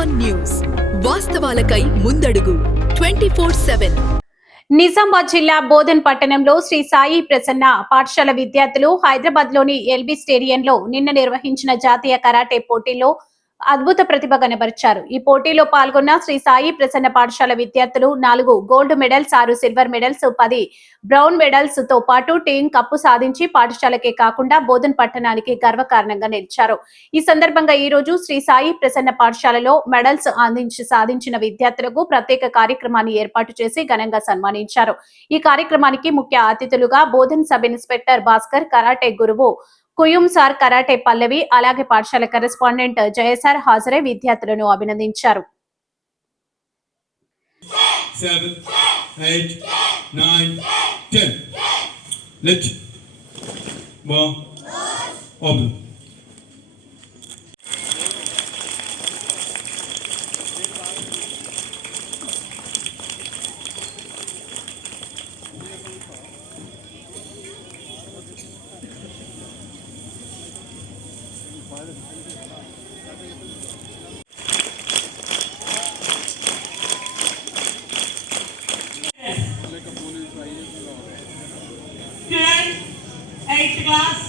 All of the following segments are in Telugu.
వన్ న్యూస్ వాస్తవాలకై ముందడుగు. Twenty four seven. నిజామాబాద్ జిల్లా బోధన్ పట్టణంలో శ్రీ సాయి ప్రసన్న పాఠశాల విద్యార్థులు హైదరాబాద్లోని ఎల్బీ స్టేడియంలో నిన్న నిర్వహించిన జాతీయ కరాటే పోటీలో అద్భుత ప్రతిభ కనబరిచారు. ఈ పోటీలో పాల్గొన్న శ్రీ సాయి ప్రసన్న పాఠశాల విద్యార్థులు నాలుగు గోల్డ్ మెడల్స్ ఆరు సిల్వర్ మెడల్స్ పది బ్రౌన్ మెడల్స్తో పాటు టీం కప్పు సాధించి పాఠశాలకే కాకుండా బోధన్ పట్టణానికి గర్వకారణంగా నిలిచారు. ఈ సందర్భంగా ఈ రోజు శ్రీ సాయి ప్రసన్న పాఠశాలలో మెడల్స్ అందించి సాధించిన విద్యార్థులకు ప్రత్యేక కార్యక్రమాన్ని ఏర్పాటు చేసి ఘనంగా సన్మానించారు. ఈ కార్యక్రమానికి ముఖ్య అతిథులుగా Bodhan sub inspector Bhaskar karate గురువు కుయుం సార్ కరాటే పల్లవి అలాగే పాఠశాల కరెస్పాండెంట్ జయసార్ హాజరై విద్యార్థులను అభినందించారు seven, eight, nine, ten. Let one open. Fifth class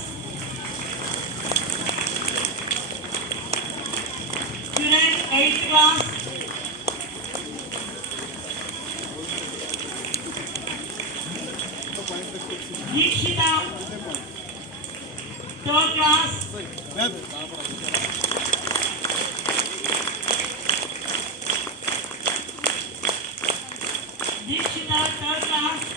student eighth class Dikshitha third class Dikshitha third class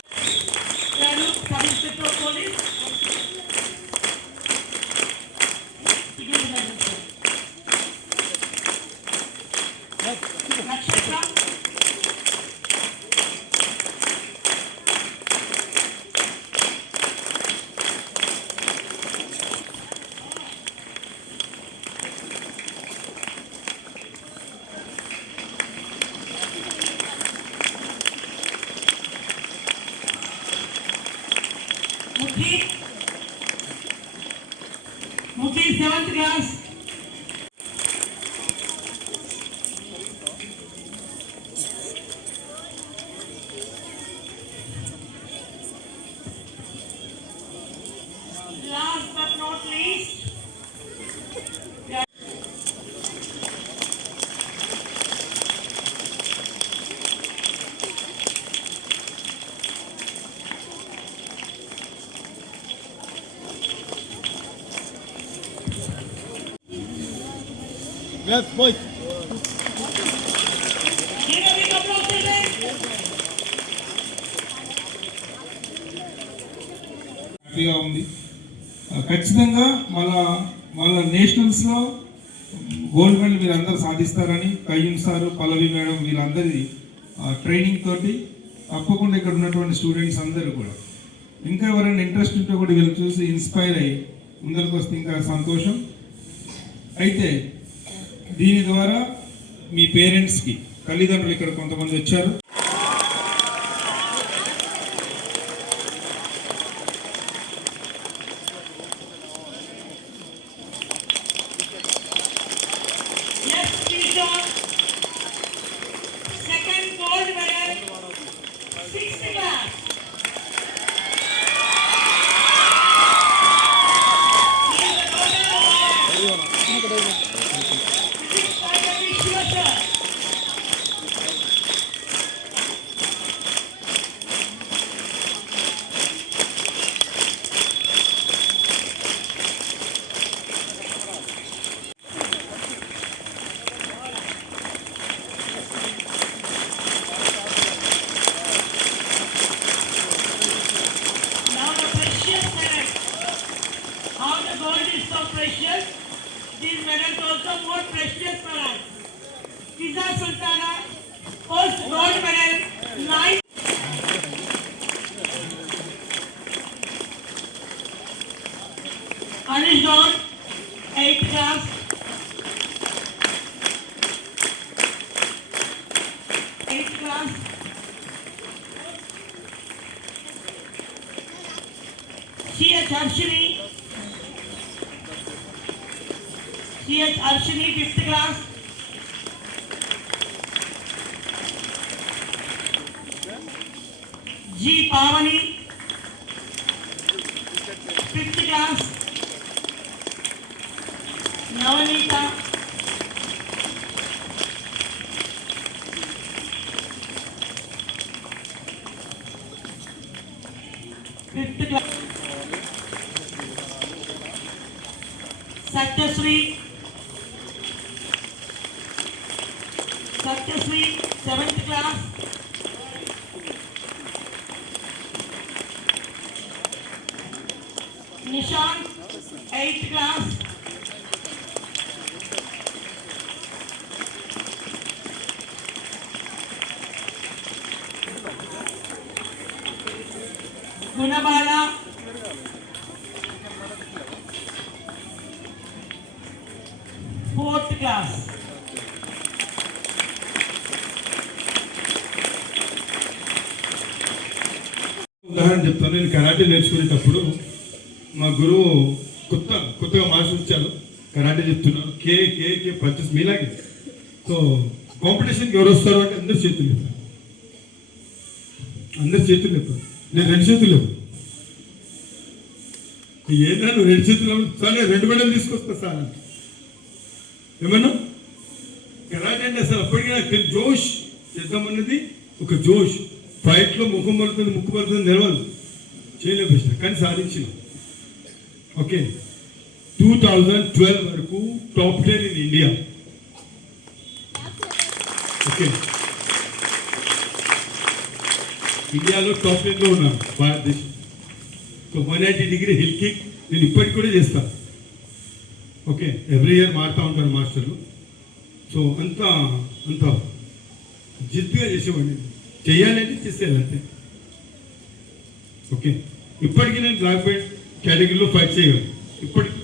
Left, boys. హ్యాపీగా ఉంది. ఖచ్చితంగా మన మన నేషనల్స్లో గోల్డ్ మెడల్ మీరు అందరూ సాధిస్తారని కయ్యం సారు పల్లవి మేడం వీళ్ళందరి ట్రైనింగ్ తోటి తప్పకుండా ఇక్కడ ఉన్నటువంటి స్టూడెంట్స్ అందరూ కూడా. ఇంకా ఎవరైనా ఇంట్రెస్ట్ ఉంటే కూడా వీళ్ళు చూసి ఇన్స్పైర్ అయ్యి ముందరికి వస్తే ఇంకా సంతోషం. అయితే దీని ద్వారా మీ పేరెంట్స్కి తల్లిదండ్రులు ఇక్కడ కొంతమంది వచ్చారు. Panadol aircraft aircraft CS Arshini CS Arshini fifth class G Pavani fifth class Melanita. Satyasri. three. seventh class. Nishant, eighth class. Gunamala. Fourth class ఉదాహరణ చెప్తాను. నేను కరాటే నేర్చుకునేటప్పుడు మా గురువు కొత్త కొత్తగా మాస్టర్ వచ్చారు కరాటే చెప్తున్నారు. కే కే కే పర్చేస్ మీలాగే. సో కాంపిటీషన్కి ఎవరు వస్తారు అంటే అందరు చేతులు లేపారు అందరు చేతులు చెప్పారు నేను రెండు చేతులు లేవు. ఏదైనా నువ్వు రెండు చేతులు సార్ రెండు మెడలు తీసుకొస్తా సార్ ఏమన్నా? ఎలాగండి అసలు అప్పటికే నాకు జోష్ చేద్దామన్నది ఒక జోష్. ఫైట్లో ముఖం పడుతుంది ముక్కు పడుతుంది నిలవదు చేయలేము కృష్ణ కానీ సాధించిన. ఓకే. టూ థౌజండ్ ట్వెల్వ్ వరకు top ten in India. Okay. ఇండియాలో టాప్ టెన్లో ఉన్నాను భారతదేశం so one eighty degree heel kick నేను ఇప్పటికి కూడా చేస్తాను ఓకే ఎవ్రీ ఇయర్ మారుతూ ఉంటాను మాస్టర్లు. సో అంత అంత జిద్దుగా చేసేవాడిని. చేయాలంటే చేసేది అంతే. ఓకే ఇప్పటికీ నేను బ్లాక్ బెల్ట్ కేటగిరీలో ఫైట్ చేయగలను. ఇప్పటికి.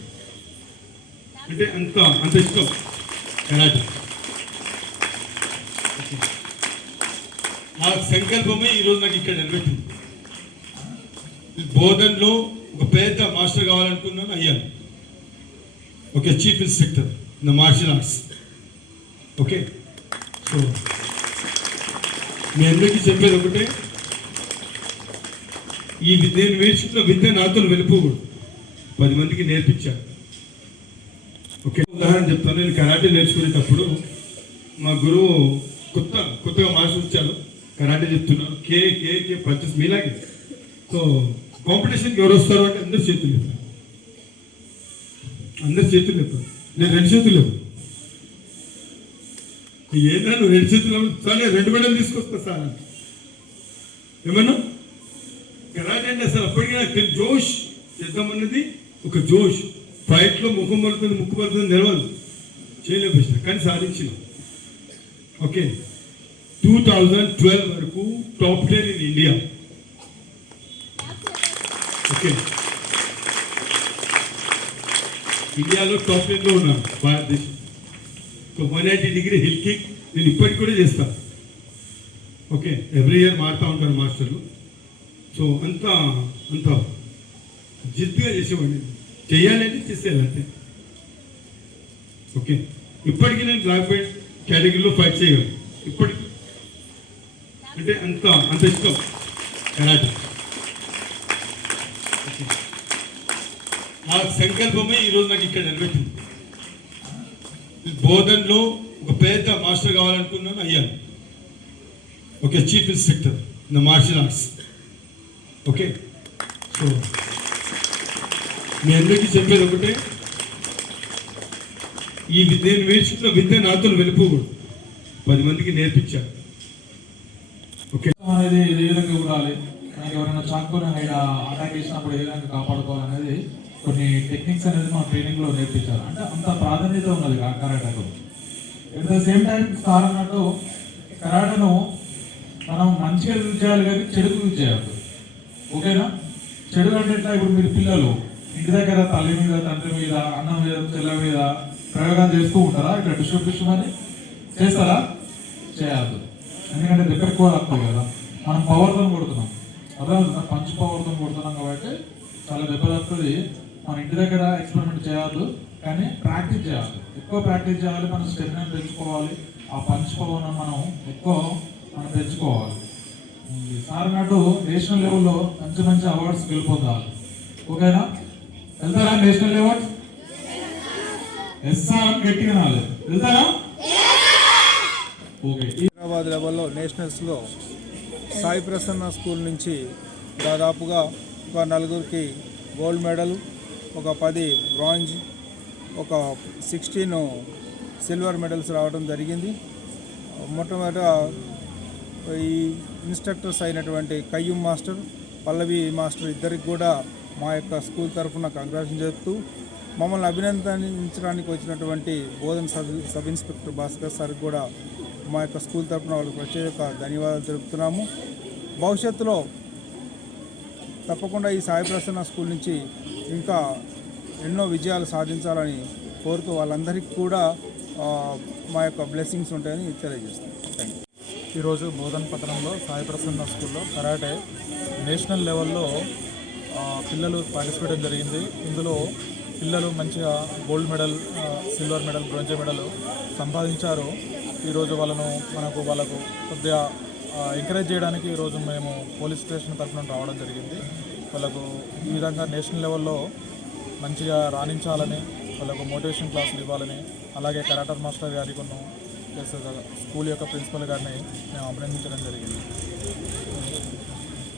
అంటే అంత అంత ఇష్టం. కరాటే. ఆ సంకల్పమే ఈరోజు నాకు ఇక్కడ నిలబెట్టింది. బోధనలో ఒక పెద్ద మాస్టర్ కావాలనుకున్నాను అయ్యాను. Okay chief instructor in martial arts. Okay so మీ అందరికీ చెప్పేది ఒకటే ఈ విద్య నేను నేర్చుకున్న విద్య నాతో వెళ్ళిపోకూడదు. పది మందికి నేర్పించా. ఓకే ఉదాహరణ చెప్తాను. నేను కరాటే నేర్చుకునేటప్పుడు మా గురువు కొత్త కొత్తగా మాస్టర్ వచ్చారు కరాటే చెప్తున్నారు. కే కే కే పర్చేస్ మీలాగే. సో కాంపిటీషన్కి ఎవరు వస్తారు అంటే అందరు చేతులు చెప్పారు అందరు చేతులు చెప్పారు నేను రెండు చేతులు లేవు. ఏదైనా నువ్వు రెండు చేతులు సరే రెండు మెడలు తీసుకొస్తా సార్. ఏమన్నా? కరాటే అంటే అసలు అప్పటికే నాకు జోష్ చేద్దామన్నది ఒక జోష్. ఫైట్లో ముఖం పడుతుంది ముక్కు పడుతుంది నిలవదు చేయలేకపోయినా కానీ సాధించిన. ఓకే. టూ థౌజండ్ ట్వెల్వ్ వరకు top ten in India okay ఇండియాలో టాప్ టెన్లో ఉన్నాను భారతదేశం. So one eighty degree heel kick నేను ఇప్పటికి కూడా చేస్తాను ఓకే ఎవ్రీ ఇయర్ మారుతూ ఉంటాను మాస్టర్లు. సో అంత అంత జిద్దుగా చేసేవాడిని చేయాలంటే చేసేది అంతే. ఓకే ఇప్పటికీ నేను బ్లాక్ బెల్ట్ కేటగిరీలో ఫైట్ చేయగలను. ఇప్పటికి ఇదే అంత అంత ఇష్టం. కరాటే. ఓకే. ఆ సంకల్పమే ఈరోజు నాకు ఇక్కడ నిలబెట్టింది. బోధనలో ఒక పెద్ద మాస్టర్ కావాలనుకున్నాను అయ్యాను. Okay chief instructor in martial arts. Okay so మీ అందరికీ చెప్పేది ఒకటే ఈ నేను వేసుకున్న విద్య నాతో వెళ్ళిపోకూడదు. పది మందికి నేర్పించాను. అనేది ఏ విధంగా ఉండాలి? మనకి ఎవరైనా చాకుని హైడ్ అటాక్ చేసినప్పుడు ఏ విధంగా కాపాడుకోవాలనేది కొన్ని టెక్నిక్స్ అనేది మన ట్రైనింగ్లో నేర్పించారు అంటే అంత ప్రాధాన్యత ఉన్నది కరాటకు. At the same time sir అన్నట్టు కరాటను మనం మంచిగా యూజ్ చేయాలి కానీ చెడుకు యూజ్ చేయద్దు. ఓకేనా చెడు అంటే ఇప్పుడు మీరు పిల్లలు ఇంటి దగ్గర తల్లి మీద తండ్రి మీద అన్నం మీద చెల్ల మీద ప్రయోగాలు చేస్తూ ఉంటారా? ఇట్లా డిస్ట్రిబ్యూషన్ అని చేస్తారా? చేయద్దు. ఎందుకంటే దెబ్బ ఎక్కువ కదా. మనం పవర్తో కొడుతున్నాం. అర్థమవుతుందా పంచ్ పవర్తో కొడుతున్నాం కాబట్టి చాలా దెబ్బ తాకుతుంది మన ఇంటి దగ్గర ఎక్స్పెరిమెంట్ చేయొద్దు కానీ ప్రాక్టీస్ చేయాలి. ఎక్కువ ప్రాక్టీస్ చేయాలి మన స్టెమినా పెంచుకోవాలి. ఆ పంచ్ పవర్ మనం ఎక్కువ మనం పెంచుకోవాలి. సార్ అన్నట్టు నేషనల్ లెవెల్లో మంచి మంచి అవార్డ్స్ గెలుపొందాలి. ఓకేనా? వెళ్తారా నేషనల్ అవార్డ్స్ ఎస్ఆర్ గట్టిగా వెళ్తారా? ఓకే. హైదరాబాద్ లెవెల్లో నేషనల్స్లో సాయి ప్రసన్న స్కూల్ నుంచి దాదాపుగా ఒక నలుగురికి గోల్డ్ మెడల్ ఒక పది బ్రాంజ్ ఒక సిక్స్టీన్ సిల్వర్ మెడల్స్ రావడం జరిగింది. మొట్టమొదట ఈ ఇన్స్ట్రక్టర్స్ అయినటువంటి కయ్యం మాస్టర్ పల్లవి మాస్టర్ ఇద్దరికి కూడా మా యొక్క స్కూల్ తరఫున కంగ్రాచులేషన్ చెప్తూ మమ్మల్ని అభినందించడానికి వచ్చినటువంటి Bodhan sub sub inspector Bhaskar సార్కి కూడా మా యొక్క స్కూల్ తరఫున వాళ్ళకి ప్రత్యేక ధన్యవాదాలు తెలుపుతున్నాము. భవిష్యత్తులో తప్పకుండా ఈ సాయి ప్రసన్న స్కూల్ నుంచి ఇంకా ఎన్నో విజయాలు సాధించాలని కోరుతూ వాళ్ళందరికీ కూడా మా యొక్క బ్లెస్సింగ్స్ ఉంటాయని తెలియజేస్తాం థ్యాంక్ యూ ఈరోజు బోధన పత్రంలో సాయి ప్రసన్న స్కూల్లో కరాటే నేషనల్ లెవెల్లో పిల్లలు పార్టిసిపేట్ జరిగింది. ఇందులో పిల్లలు మంచిగా gold medal silver medal bronze medal సంపాదించారు. ఈరోజు వాళ్ళను మనకు వాళ్ళకు కొద్దిగా ఎంకరేజ్ చేయడానికి ఈరోజు మేము పోలీస్ స్టేషన్ తరఫున రావడం జరిగింది. వాళ్ళకు ఈ విధంగా నేషనల్ లెవెల్లో మంచిగా రాణించాలని వాళ్ళకు మోటివేషన్ క్లాసులు ఇవ్వాలని అలాగే కరాటర్ మాస్టర్ గారి కొన్ని స్కూల్ యొక్క ప్రిన్సిపల్ గారిని మేము అభినందించడం జరిగింది.